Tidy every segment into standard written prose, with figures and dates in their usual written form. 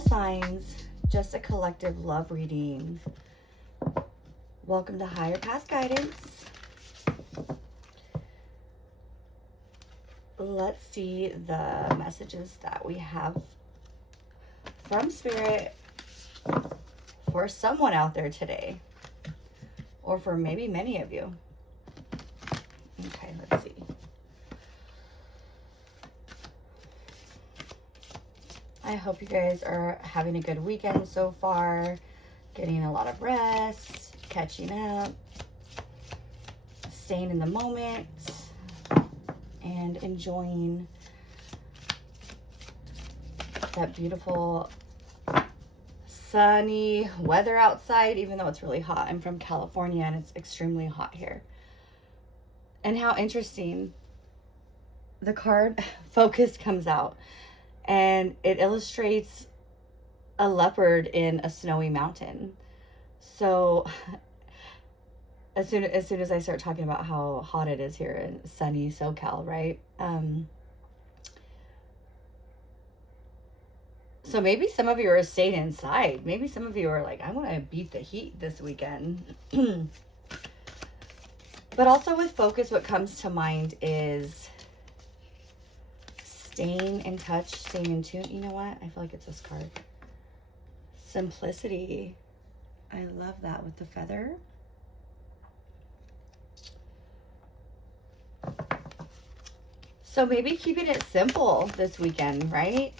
all signs, just a collective love reading. Welcome to Higher Past Guidance. Let's see the messages that we have from Spirit for someone out there today, or for maybe many of you. Okay, let's see. I hope you guys are having a good weekend so far, getting a lot of rest, catching up, staying in the moment, and enjoying that beautiful sunny weather outside, even though it's really hot. I'm from California and it's extremely hot here. And how interesting, the card Focus comes out and it illustrates a leopard in a snowy mountain. So as soon as I start talking about how hot it is here in sunny SoCal, right? So maybe some of you are staying inside. Maybe some of you are like, I want to beat the heat this weekend. But also with Focus, what comes to mind is staying in touch, staying in tune. You know what? I feel like it's this card. Simplicity. I love that with the feather. So maybe keeping it simple this weekend, right?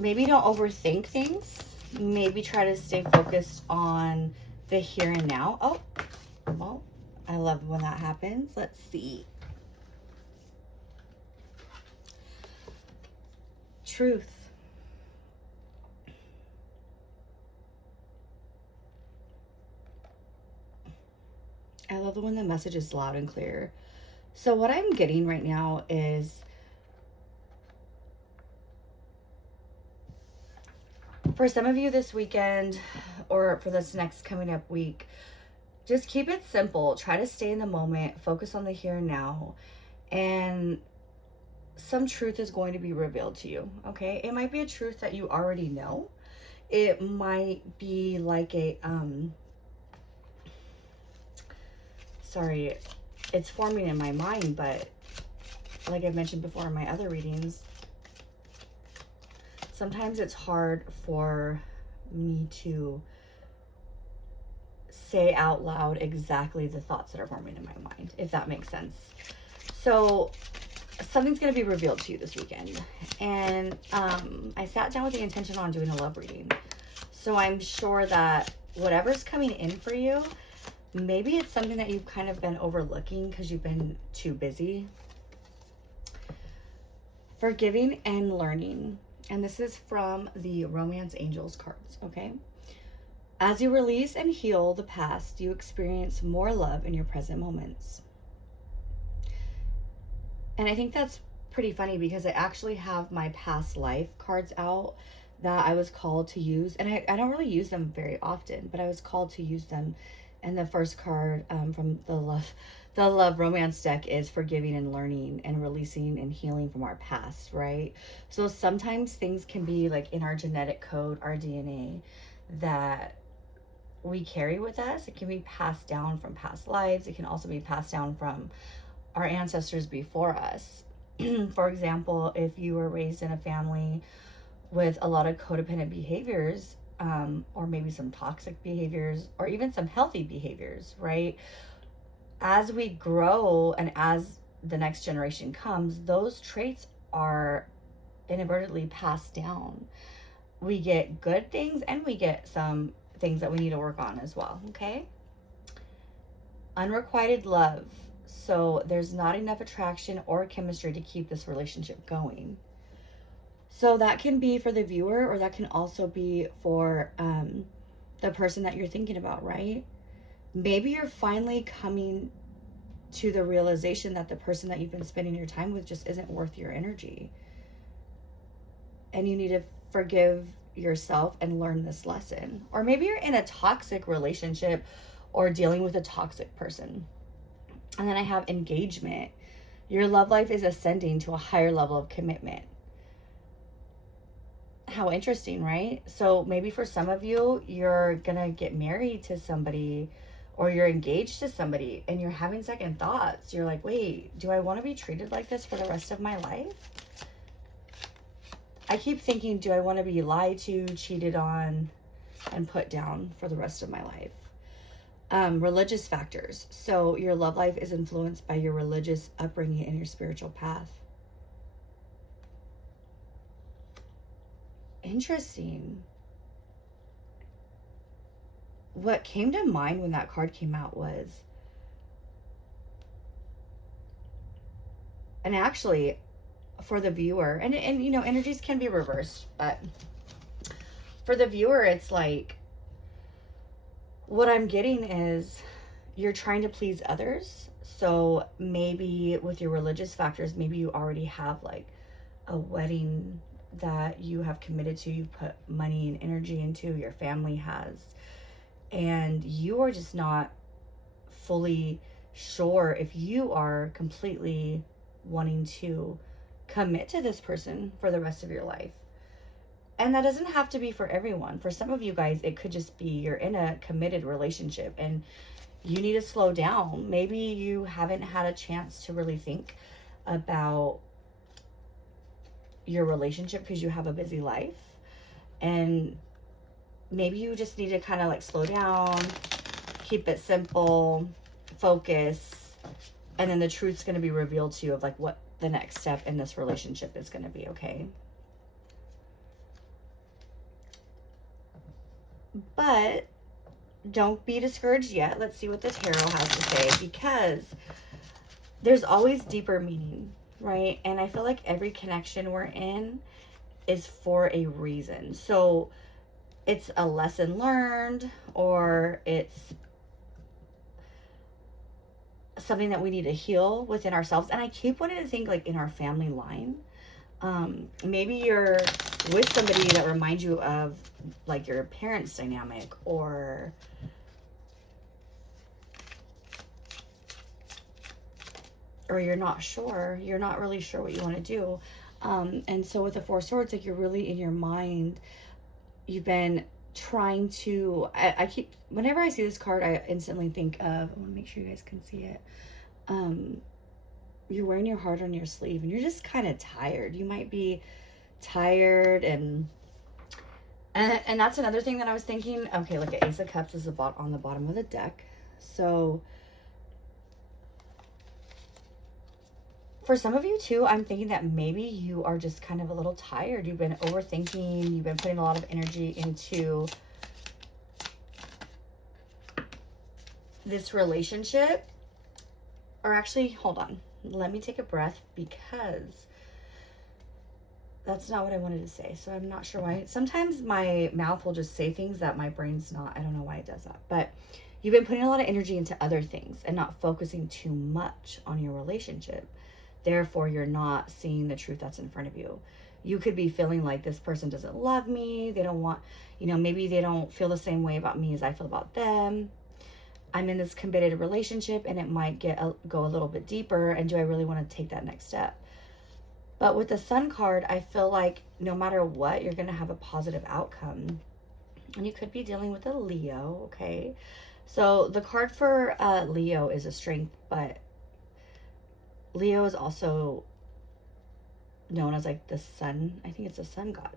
Maybe don't overthink things. Maybe try to stay focused on the here and now. Oh, well, I love when that happens. Let's see. Truth. I love when the message is loud and clear. So what I'm getting right now is for some of you this weekend or for this next coming up week, just keep it simple. Try to stay in the moment, focus on the here and now, and some truth is going to be revealed to you, okay? It might be a truth that you already know. It might be like a, sorry, it's forming in my mind, but like I've mentioned before in my other readings, sometimes it's hard for me to say out loud exactly the thoughts that are forming in my mind, if that makes sense. So something's going to be revealed to you this weekend. And I sat down with the intention on doing a love reading. So I'm sure that whatever's coming in for you, maybe it's something that you've kind of been overlooking because you've been too busy. Forgiving and learning. And this is from the Romance Angels cards, okay? As you release and heal the past, you experience more love in your present moments. And I think that's pretty funny because I actually have my past life cards out that I was called to use. And I don't really use them very often, but I was called to use them. And the first card from the love romance deck is forgiving and learning and releasing and healing from our past, right? So sometimes things can be like in our genetic code, our DNA, that we carry with us. It can be passed down from past lives. It can also be passed down from our ancestors before us. For example, if you were raised in a family with a lot of codependent behaviors, or maybe some toxic behaviors, or even some healthy behaviors, right? As we grow and as the next generation comes, those traits are inadvertently passed down. We get good things and we get some things that we need to work on as well, okay? Unrequited love. So there's not enough attraction or chemistry to keep this relationship going. So that can be for the viewer, or that can also be for the person that you're thinking about, right? Maybe you're finally coming to the realization that the person that you've been spending your time with just isn't worth your energy. And you need to forgive yourself and learn this lesson. Or maybe you're in a toxic relationship or dealing with a toxic person. And then I have engagement. Your love life is ascending to a higher level of commitment. How interesting, right? So maybe for some of you, you're gonna get married to somebody or you're engaged to somebody and you're having second thoughts. You're like, wait, do I want to be treated like this for the rest of my life? I keep thinking, do I want to be lied to, cheated on, and put down for the rest of my life? Religious factors. So your love life is influenced by your religious upbringing and your spiritual path. Interesting. What came to mind when that card came out was, and actually for the viewer, and you know, energies can be reversed, but for the viewer, it's like, what I'm getting is you're trying to please others. So maybe with your religious factors, maybe you already have like a wedding that you have committed to, you put money and energy into, your family has, and you are just not fully sure if you are completely wanting to commit to this person for the rest of your life. And that doesn't have to be for everyone. For some of you guys, it could just be you're in a committed relationship and you need to slow down. Maybe you haven't had a chance to really think about your relationship because you have a busy life. And maybe you just need to kind of like slow down, keep it simple, focus, and then the truth's going to be revealed to you of like what the next step in this relationship is going to be, okay? But don't be discouraged yet. Let's see what the tarot has to say, because there's always deeper meaning, right? And I feel like every connection we're in is for a reason. So it's a lesson learned, or it's something that we need to heal within ourselves. And I keep wanting to think like in our family line. Maybe you're with somebody that reminds you of like your parents' dynamic, or you're not sure, you're not really sure what you want to do. And so with the Four Swords, like you're really in your mind, you've been trying to, I keep, whenever I see this card, I instantly think of, I want to make sure you guys can see it. You're wearing your heart on your sleeve and you're just kind of tired. You might be tired, and that's another thing that I was thinking. Okay, look at Ace of Cups is on the bottom of the deck. So for some of you too, I'm thinking that maybe you are just kind of a little tired. You've been overthinking. You've been putting a lot of energy into this relationship. Or actually, hold on. Let me take a breath, because that's not what I wanted to say. So I'm not sure why. Sometimes my mouth will just say things that my brain's not. I don't know why it does that. But you've been putting a lot of energy into other things and not focusing too much on your relationship. Therefore, you're not seeing the truth that's in front of you. You could be feeling like this person doesn't love me. They don't want, maybe they don't feel the same way about me as I feel about them. I'm in this committed relationship and it might go a little bit deeper. And do I really want to take that next step? But with the Sun card, I feel like no matter what, you're going to have a positive outcome. And you could be dealing with a Leo, okay? So the card for Leo is a strength, but Leo is also known as like the sun. I think it's a sun god.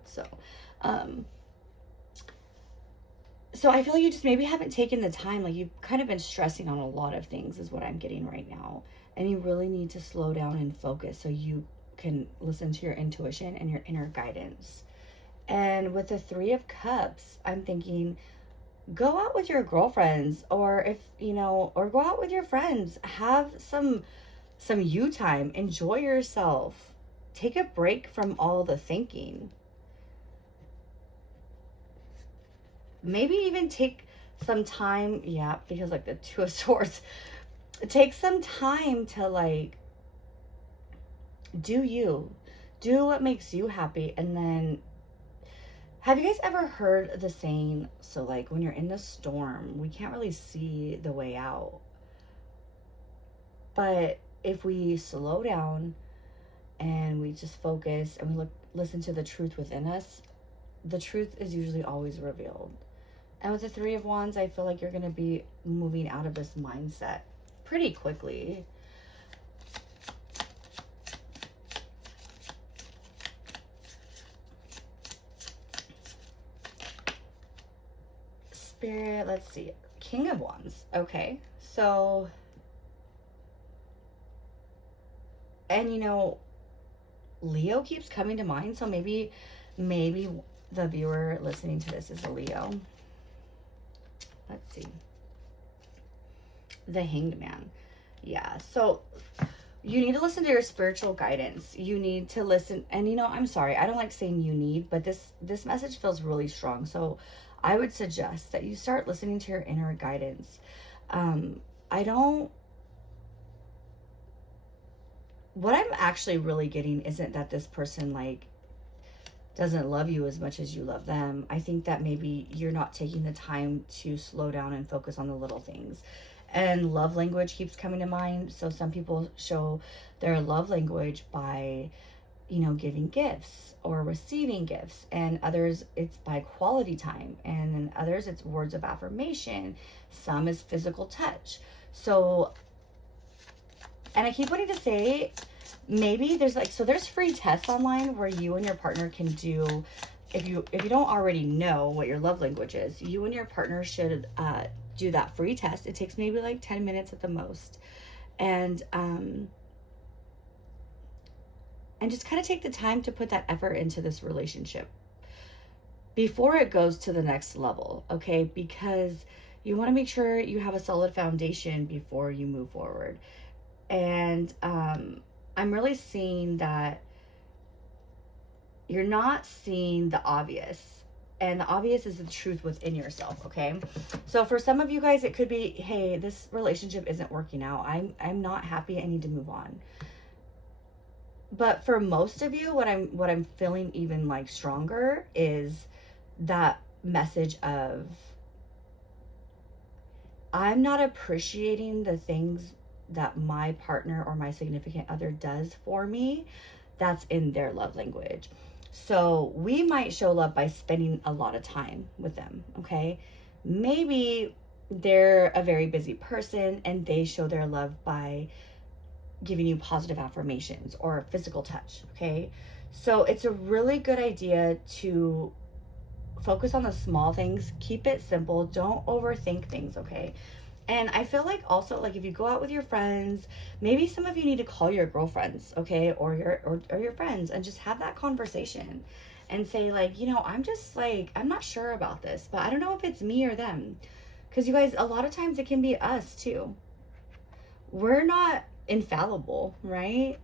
So I feel like you just maybe haven't taken the time. Like you've kind of been stressing on a lot of things is what I'm getting right now. And you really need to slow down and focus so you can listen to your intuition and your inner guidance. And with the Three of Cups, I'm thinking go out with your girlfriends, or or go out with your friends. Have some you time. Enjoy yourself. Take a break from all the thinking. Maybe even take some time, because like the Two of Swords, take some time to like do what makes you happy. And then, have you guys ever heard the saying, so like when you're in the storm, we can't really see the way out, but if we slow down and we just focus and we listen to the truth within us, the truth is usually always revealed. And with the Three of Wands, I feel like you're going to be moving out of this mindset pretty quickly. Spirit, let's see. King of Wands. Okay. So, and you know, Leo keeps coming to mind. So maybe the viewer listening to this is a Leo. Let's see. The Hanged Man. Yeah. So you need to listen to your spiritual guidance. You need to listen. And you know, I'm sorry, I don't like saying you need, but this message feels really strong. So I would suggest that you start listening to your inner guidance. What I'm actually really getting isn't that this person like doesn't love you as much as you love them. I think that maybe you're not taking the time to slow down and focus on the little things. And love language keeps coming to mind. So some people show their love language by, you know, giving gifts or receiving gifts, and others it's by quality time, and then others it's words of affirmation. Some is physical touch. So, and I keep wanting to say, maybe there's like, so there's free tests online where you and your partner can do, if you don't already know what your love language is, you and your partner should do that free test. It takes maybe like 10 minutes at the most. And just kind of take the time to put that effort into this relationship before it goes to the next level, okay? Because you want to make sure you have a solid foundation before you move forward. And I'm really seeing that you're not seeing the obvious. And the obvious is the truth within yourself, okay? So for some of you guys, it could be, hey, this relationship isn't working out. I'm not happy. I need to move on. But for most of you, what I'm feeling even like stronger is that message of, I'm not appreciating the things that my partner or my significant other does for me. That's in their love language. So we might show love by spending a lot of time with them, okay? Maybe they're a very busy person and they show their love by giving you positive affirmations or physical touch, okay? So it's a really good idea to focus on the small things. Keep it simple. Don't overthink things, okay? And I feel like also, like, if you go out with your friends, maybe some of you need to call your girlfriends, okay, or your friends, and just have that conversation and say, like, you know, I'm just like, I'm not sure about this, but I don't know if it's me or them. Because you guys, a lot of times it can be us too. We're not infallible, right?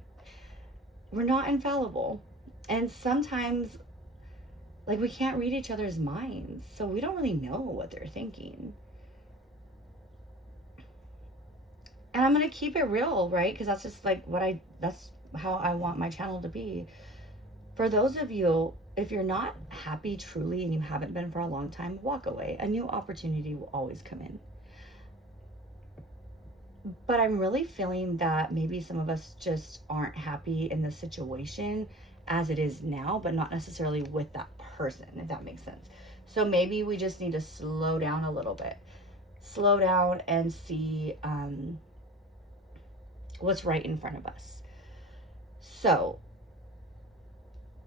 We're not infallible. And sometimes, like, we can't read each other's minds, so we don't really know what they're thinking. And I'm going to keep it real, right? Because that's just like that's how I want my channel to be. For those of you, if you're not happy truly and you haven't been for a long time, walk away. A new opportunity will always come in. But I'm really feeling that maybe some of us just aren't happy in the situation as it is now, but not necessarily with that person, if that makes sense. So maybe we just need to slow down a little bit. Slow down and see what's right in front of us. So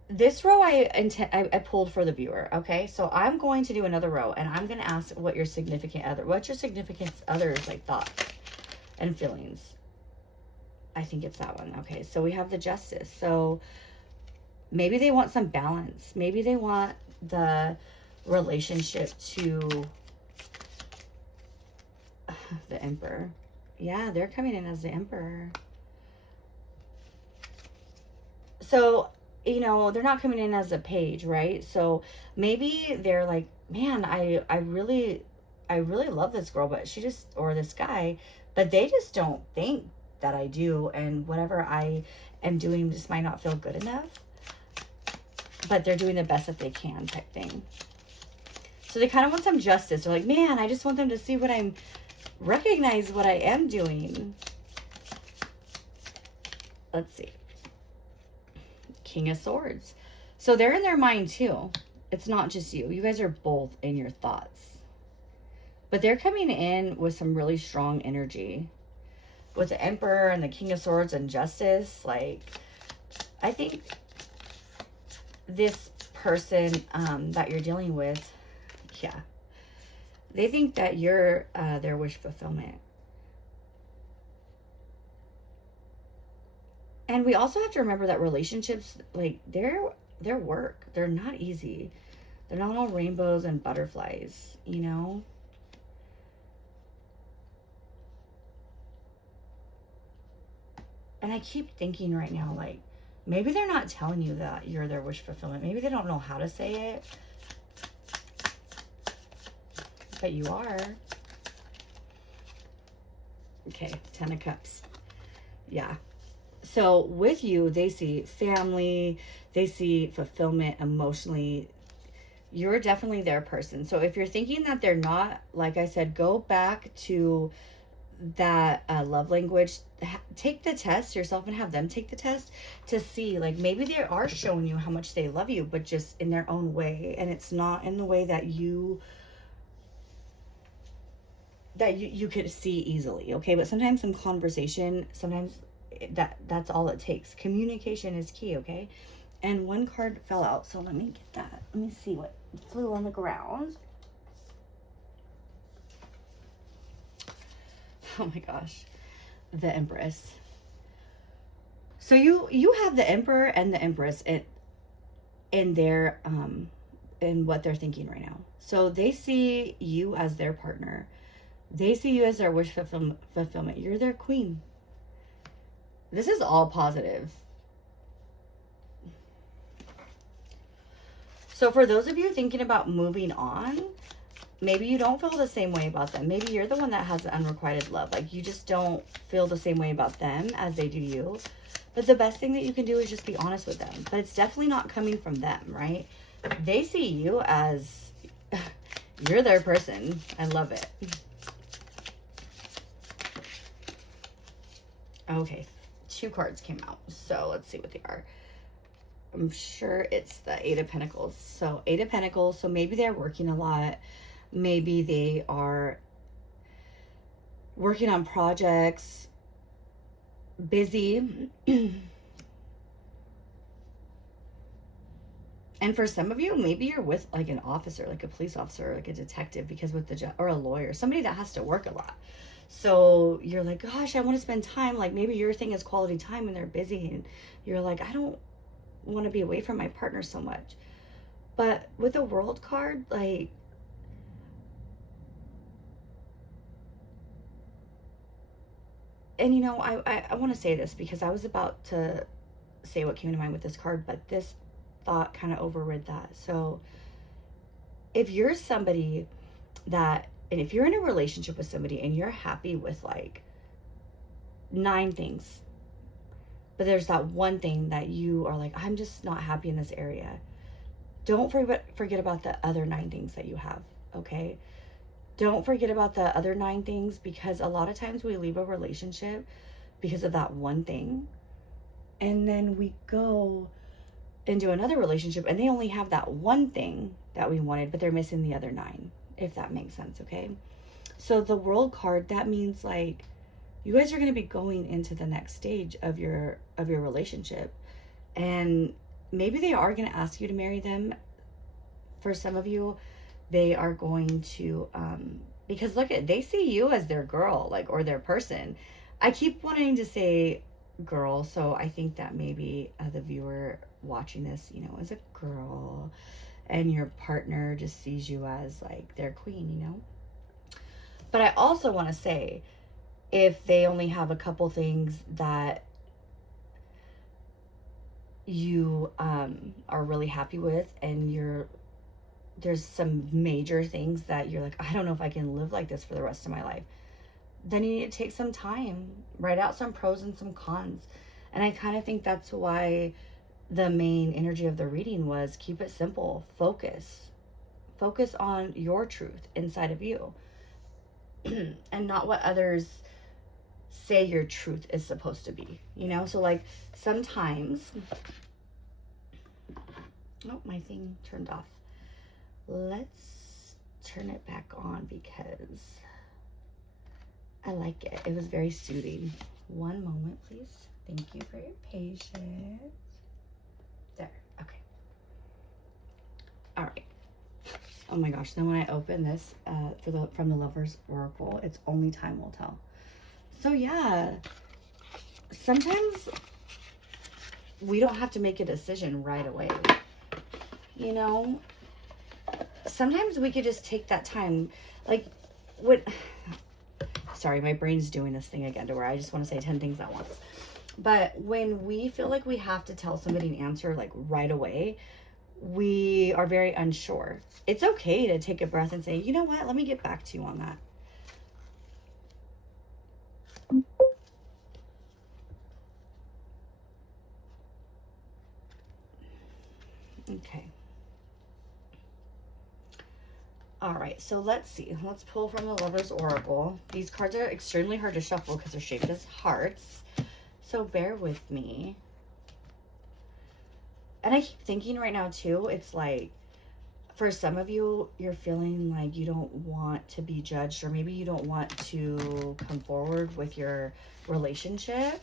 this row I pulled for the viewer, okay? So I'm going to do another row, and I'm going to ask what's your significant other's like thoughts and feelings. I think it's that one. Okay, so we have the Justice. So maybe they want some balance. Maybe they want the relationship to the Emperor. Yeah, they're coming in as the Emperor. So, you know, they're not coming in as a page, right? So maybe they're like, man, I really love this girl, but she just, or this guy, but they just don't think that I do. And whatever I am doing just might not feel good enough, but they're doing the best that they can, type thing. So they kind of want some justice. They're like, man, I just want them to see recognize what I am doing. Let's see. King of Swords. So they're in their mind too. It's not just you. You guys are both in your thoughts. But they're coming in with some really strong energy. With the Emperor and the King of Swords and Justice, like, I think this person that you're dealing with, yeah, they think that you're their wish fulfillment. And we also have to remember that relationships, like, they're work. They're not easy. They're not all rainbows and butterflies, you know? And I keep thinking right now, like, maybe they're not telling you that you're their wish fulfillment. Maybe they don't know how to say it. But you are. Okay, 10 of Cups. Yeah. So with you, they see family. They see fulfillment emotionally. You're definitely their person. So if you're thinking that they're not, like I said, go back to that love language. Take the test yourself and have them take the test to see, like, maybe they are showing you how much they love you, but just in their own way, and it's not in the way that you could see easily. Okay, but sometimes some conversation, sometimes that's all it takes. Communication is key. Okay, and one card fell out, so let me get that. Let me see what flew on the ground. Oh my gosh, the Empress. So you have the Emperor and the Empress in their in what they're thinking right now. So they see you as their partner. They see you as their wish fulfillment. You're their queen. This is all positive. So for those of you thinking about moving on, maybe you don't feel the same way about them. Maybe you're the one that has the unrequited love. Like, you just don't feel the same way about them as they do you. But the best thing that you can do is just be honest with them. But it's definitely not coming from them, right? They see you as you're their person. I love it. Okay, 2 cards came out. So let's see what they are. I'm sure it's the 8 of Pentacles. So 8 of Pentacles. So maybe they're working a lot. Maybe they are working on projects, busy. And for some of you, maybe you're with like an officer, like a police officer, like a detective, because with the or a lawyer, somebody that has to work a lot. So you're like, gosh, I want to spend time. Like, maybe your thing is quality time and they're busy, and you're like, I don't want to be away from my partner so much. But with the World card, like, and you know, I want to say this because I was about to say what came to mind with this card, but this thought kind of overrid that. So if you're somebody that, and if you're in a relationship with somebody and you're happy with like 9 things, but there's that one thing that you are like, I'm just not happy in this area, don't forget about the other 9 things that you have. Okay, don't forget about the other 9 things, because a lot of times we leave a relationship because of that one thing, and then we go into another relationship and they only have that one thing that we wanted, but they're missing the other 9, if that makes sense. Okay, so the World card, that means like you guys are going to be going into the next stage of your relationship, and maybe they are going to ask you to marry them. For some of you, they are going to because look at, they see you as their girl, like, or their person. I keep wanting to say girl, so I think that maybe the viewer watching this, you know, is a girl, and your partner just sees you as like their queen, you know. But I also want to say, if they only have a couple things that you are really happy with, and there's some major things that you're like, I don't know if I can live like this for the rest of my life, then you need to take some time, write out some pros and some cons. And I kind of think that's why the main energy of the reading was keep it simple. Focus on your truth inside of you and not what others say your truth is supposed to be, you know. So like sometimes, oh, my thing turned off. let's turn it back on because I like it. It was very soothing. One moment, please. Thank you for your patience. There. Okay. All right. Oh my gosh. Then when I open this from the Lover's Oracle, it's only time will tell. So yeah, sometimes we don't have to make a decision right away. You know, sometimes we could just take that time. Like, sorry, my brain's doing this thing again to where I just want to say 10 things at once. But when we feel like we have to tell somebody an answer like right away, we are very unsure. It's okay to take a breath and say, you know what, let me get back to you on that. Okay. All right, so let's see. Let's pull from the Lover's Oracle. These cards are extremely hard to shuffle because they're shaped as hearts. So bear with me. And I keep thinking right now too, it's like, for some of you, you're feeling like you don't want to be judged, or maybe you don't want to come forward with your relationship.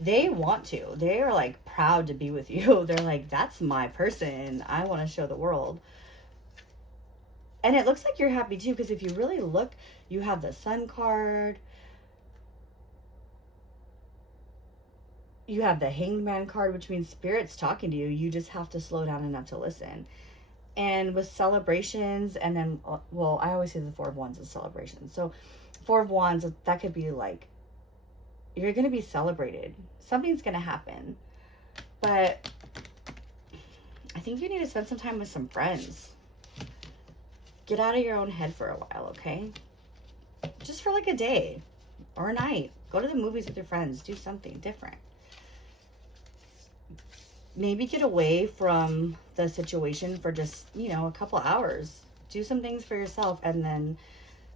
They want to. They are like proud to be with you. They're like, that's my person. I want to show the world. And it looks like you're happy too, because if you really look, you have the Sun card. You have the Hangman card, which means Spirit's talking to you. You just have to slow down enough to listen. And with celebrations, and then, well, I always say the Four of Wands is celebration. So Four of Wands, that could be like, you're going to be celebrated. Something's going to happen. But I think you need to spend some time with some friends. Get out of your own head for a while, okay? Just for like a day or a night. Go to the movies with your friends. Do something different. Maybe get away from the situation for just, you know, a couple hours. Do some things for yourself. And then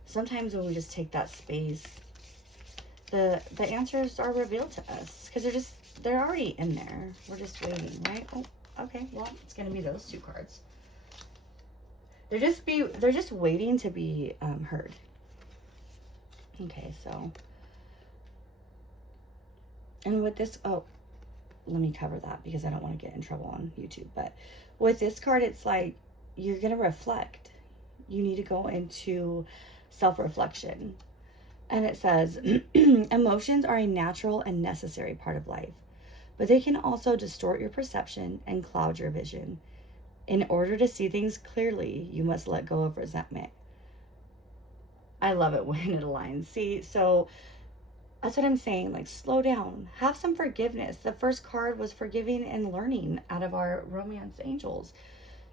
sometimes when we just take that space, the answers are revealed to us. Because they're already in there. We're just waiting, right? Oh, okay. Well, it's going to be those two cards. They're just waiting to be heard. Okay, so. And with this, oh, let me cover that because I don't want to get in trouble on YouTube. But with this card, it's like you're going to reflect. You need to go into self-reflection. And it says, emotions are a natural and necessary part of life, but they can also distort your perception and cloud your vision. In order to see things clearly, you must let go of resentment. I love it when it aligns. See, so that's what I'm saying. Like, slow down. Have some forgiveness. The first card was forgiving and learning out of our romance angels.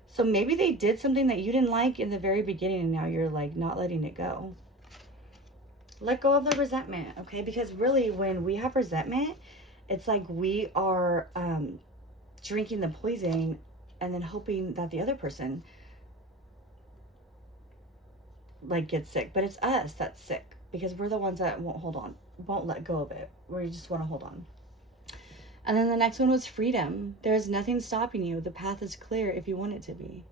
So maybe they did something that you didn't like in the very beginning, and now you're like not letting it go. Let go of the resentment, okay? Because really, when we have resentment, it's like we are drinking the poison and then hoping that the other person like gets sick. But it's us that's sick because we're the ones that won't let go of it. We just want to hold on. And then the next one was freedom. There's nothing stopping you. The path is clear if you want it to be.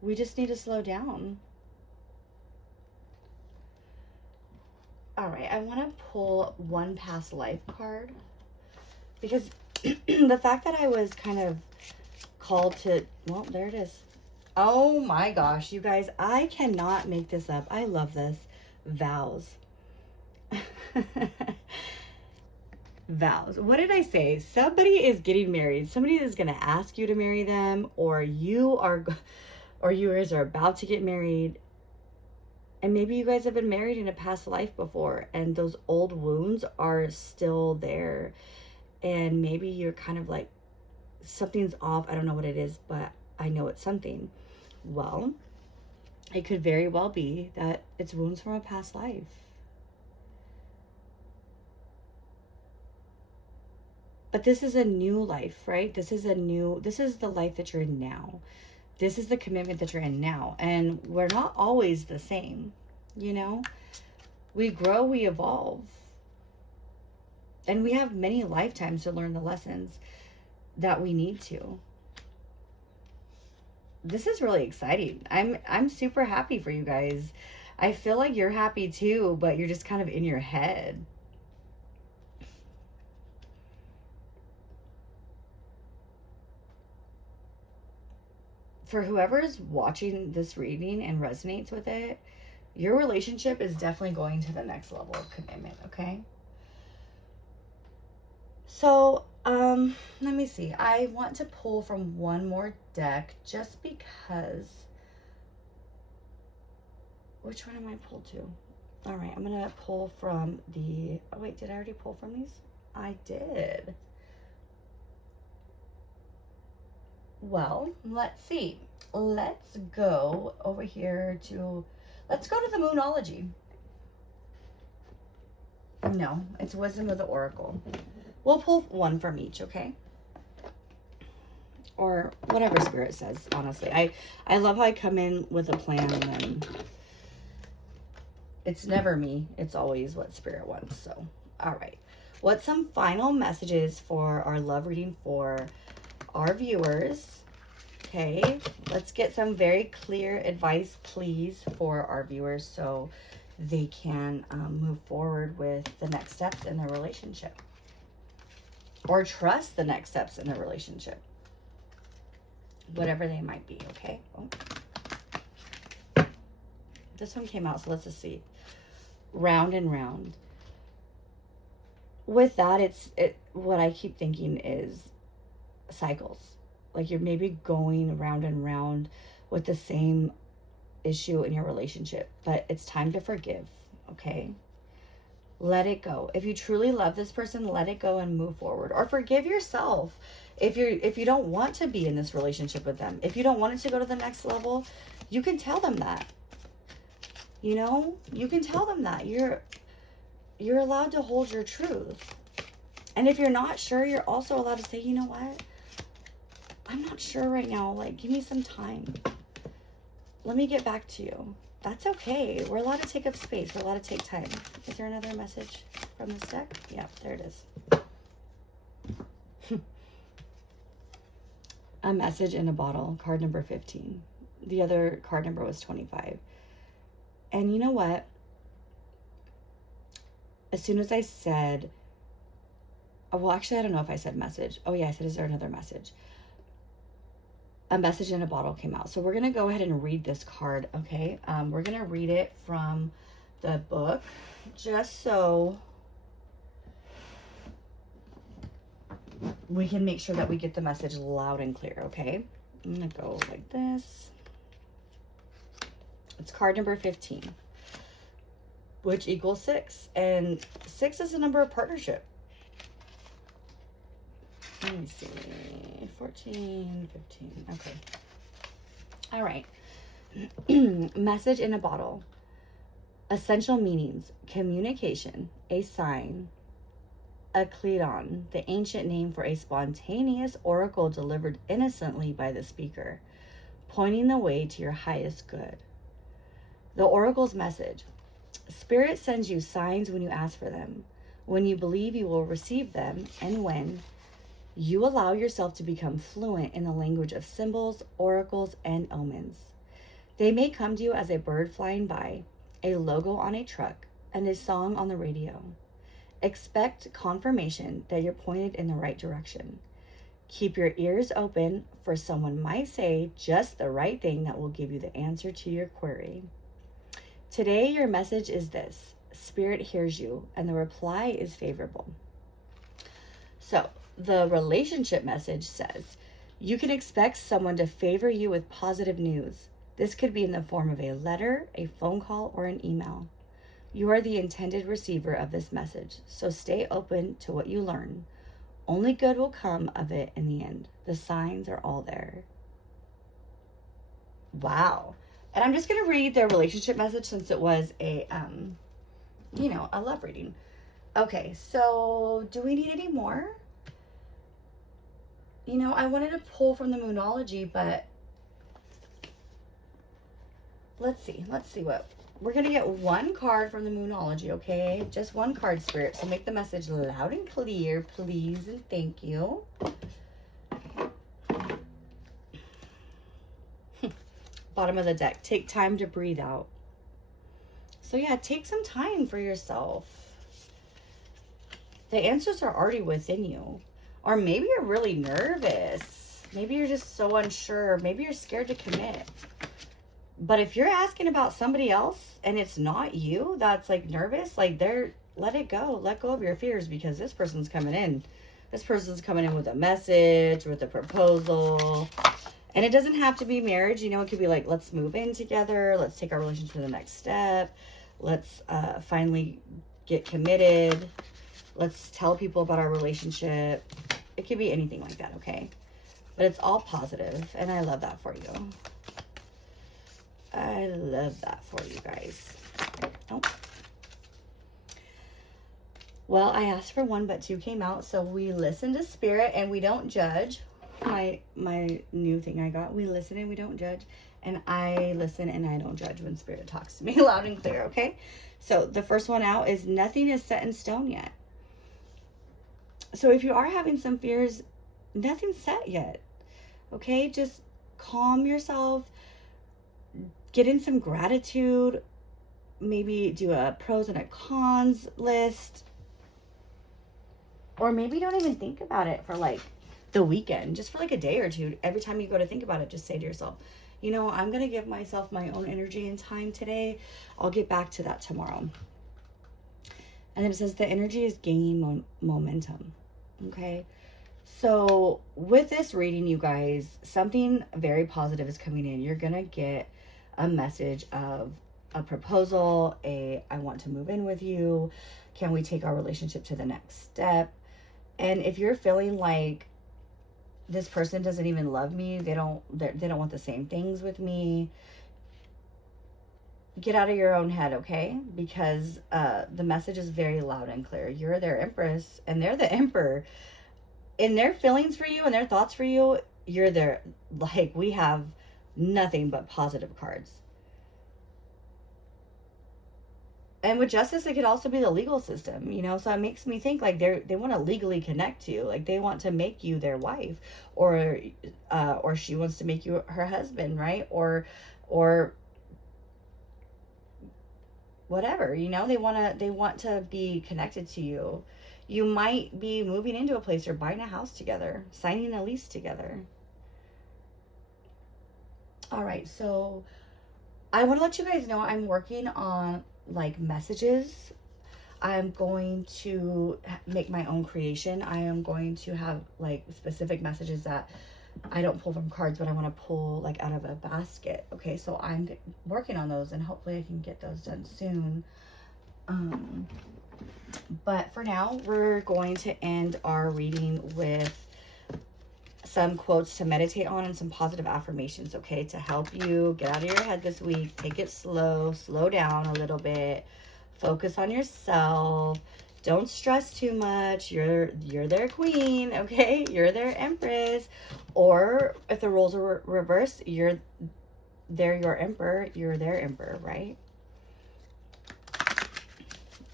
We just need to slow down. All right, I want to pull one past life card because the fact that I was kind of called to, well, there it is. Oh my gosh, you guys, I cannot make this up. I love this. Vows. Vows. What did I say? Somebody is getting married. Somebody is going to ask you to marry them, or you guys are about to get married. And maybe you guys have been married in a past life before, and those old wounds are still there. And maybe you're kind of like, something's off. I don't know what it is, but I know it's something. Well, it could very well be that it's wounds from a past life. But this is a new life, right? This is the life that you're in now. This is the commitment that you're in now. And we're not always the same, you know? We grow, we evolve. And we have many lifetimes to learn the lessons that we need to. this is really exciting. I'm super happy for you guys. I feel like you're happy too, but you're just kind of in your head. For whoever is watching this reading and resonates with it, your relationship is definitely going to the next level of commitment, okay? So, let me see. I want to pull from one more deck just because. Which one am I pulled to? All right, I'm going to pull from the. Oh, wait, did I already pull from these? I did. Well, let's see. Let's go over here to. Let's go to the Moonology. No, it's Wisdom of the Oracle. We'll pull one from each, okay? Or whatever Spirit says, honestly. I love how I come in with a plan and then it's never me. It's always what Spirit wants. So, all right. What's some final messages for our love reading for our viewers? Okay, let's get some very clear advice, please, for our viewers so they can move forward with the next steps in their relationship. Or trust the next steps in their relationship. Whatever they might be, okay? Oh. This one came out, so let's just see. Round and round. With that, what I keep thinking is cycles. Like you're maybe going round and round with the same issue in your relationship, but it's time to forgive, okay? Let it go. If you truly love this person, let it go and move forward. Or forgive yourself if you don't want to be in this relationship with them. If you don't want it to go to the next level, you can tell them that. You know, you can tell them that. You're allowed to hold your truth. And if you're not sure, you're also allowed to say, you know what? I'm not sure right now. Like, give me some time. Let me get back to you. That's okay. We're allowed to take up space. We're allowed to take time. Is there another message from this deck? Yeah, there it is. A message in a bottle, card number 15. The other card number was 25. And you know what? As soon as I said, well, actually, I don't know if I said message. Oh, yeah, I said, is there another message? A message in a bottle came out. So we're going to go ahead and read this card, okay? We're going to read it from the book just so we can make sure that we get the message loud and clear, okay? I'm going to go like this. It's card number 15, which equals 6. And 6 is the number of partnership. Let me see. 14, 15. Okay. All right. Message in a bottle. Essential meanings. Communication. A sign. A Cleidon. The ancient name for a spontaneous oracle delivered innocently by the speaker, pointing the way to your highest good. The oracle's message. Spirit sends you signs when you ask for them, when you believe you will receive them, and when you allow yourself to become fluent in the language of symbols, oracles, and omens. They may come to you as a bird flying by, a logo on a truck, and a song on the radio. Expect confirmation that you're pointed in the right direction. Keep your ears open, for someone might say just the right thing that will give you the answer to your query. Today, your message is this: Spirit hears you, and the reply is favorable. So, the relationship message says, you can expect someone to favor you with positive news. This could be in the form of a letter, a phone call, or an email. You are the intended receiver of this message, so stay open to what you learn. Only good will come of it in the end. The signs are all there. Wow. And I'm just going to read the relationship message since it was a love reading. Okay, so do we need any more? You know, I wanted to pull from the Moonology, but let's see what. We're going to get one card from the Moonology, okay? Just one card, Spirit. So make the message loud and clear, please, and thank you. Bottom of the deck, take time to breathe out. So yeah, take some time for yourself. The answers are already within you. Or maybe you're really nervous. Maybe you're just so unsure. Maybe you're scared to commit. But if you're asking about somebody else and it's not you that's like nervous, like let it go. Let go of your fears, because this person's coming in. This person's coming in with a message, with a proposal. And it doesn't have to be marriage. You know, it could be like, let's move in together. Let's take our relationship to the next step. Let's finally get committed. Let's tell people about our relationship. It could be anything like that, okay? But it's all positive, and I love that for you. I love that for you guys. Oh. Well, I asked for one, but two came out. So we listen to spirit and we don't judge. My new thing I got. We listen and we don't judge. And I listen and I don't judge when spirit talks to me loud and clear, okay? So the first one out is nothing is set in stone yet. So if you are having some fears, nothing's set yet, okay? Just calm yourself. Get in some gratitude. Maybe do a pros and a cons list. Or maybe don't even think about it for like the weekend. Just for like a day or two. Every time you go to think about it, just say to yourself, you know, I'm going to give myself my own energy and time today. I'll get back to that tomorrow. And then it says the energy is gaining momentum. Okay. So with this reading, you guys, something very positive is coming in. You're going to get a message of a proposal, I want to move in with you. Can we take our relationship to the next step? And if you're feeling like this person doesn't even love me, they don't want the same things with me, get out of your own head, okay? Because the message is very loud and clear. You're their empress and they're the emperor. In their feelings for you and their thoughts for you, you're their, like, we have nothing but positive cards. And with justice, it could also be the legal system, you know? So it makes me think like they want to legally connect to you. Like they want to make you their wife, or she wants to make you her husband, right? Or whatever, you know, they want to be connected to you. You might be moving into a place or buying a house together, signing a lease together. All right. So I want to let you guys know I'm working on like messages. I'm going to make my own creation. I am going to have like specific messages that I don't pull from cards, but I want to pull like out of a basket. Okay, so I'm working on those and hopefully I can get those done soon. But for now, we're going to end our reading with some quotes to meditate on and some positive affirmations, okay, to help you get out of your head this week. Take it slow down a little bit, focus on yourself, don't stress too much. You're their queen, okay? You're their empress. Or if the roles are reversed, they're your emperor, you're their emperor, right?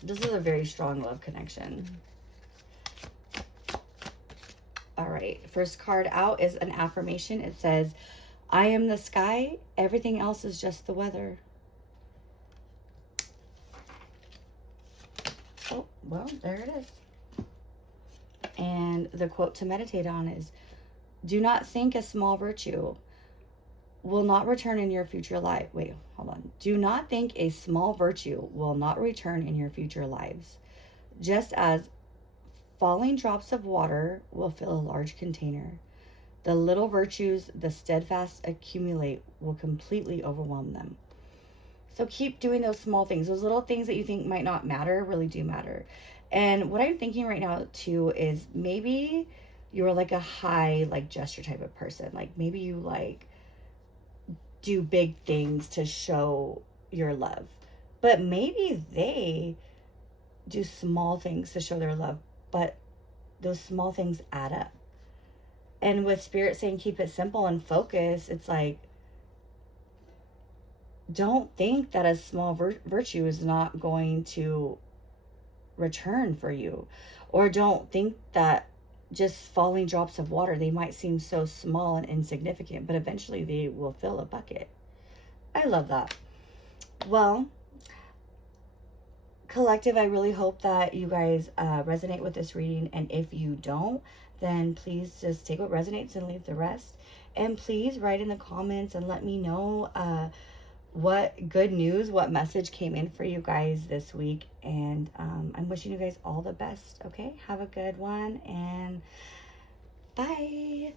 This is a very strong love connection. All right, first card out is an affirmation. It says, I am the sky, everything else is just the weather. Oh, well, there it is. And the quote to meditate on is, do not think a small virtue will not return in your future life. Wait, hold on. Do not think a small virtue will not return in your future lives. Just as falling drops of water will fill a large container, the little virtues the steadfast accumulate will completely overwhelm them. So keep doing those small things. Those little things that you think might not matter really do matter. And what I'm thinking right now too is maybe you're like a high like gesture type of person. Like maybe you like do big things to show your love. But maybe they do small things to show their love, but those small things add up. And with Spirit saying keep it simple and focus, it's like, don't think that a small virtue is not going to return for you. Or don't think that just falling drops of water, they might seem so small and insignificant, but eventually they will fill a bucket. I love that. Well, collective, I really hope that you guys resonate with this reading. And if you don't, then please just take what resonates and leave the rest. And please write in the comments and let me know what good news, what message came in for you guys this week. And I'm wishing you guys all the best. Okay, have a good one, and bye.